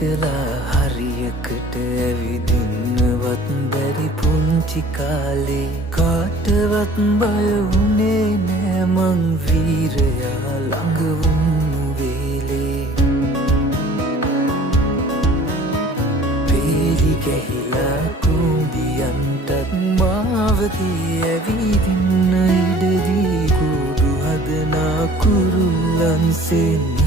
කලා හරියකට ඇවිදින්නවත් බැරි පුංචි කාලේ කාටවත් බය වුණේ නෑ මං වීරයා ළඟ වුණු වේලේ පේලි ගැහිලා කුඹියන්ටත් මාවතේ ඇවිදින්න ඉඩදී කුඩු හදනා කුරුල්ලන් සෙන්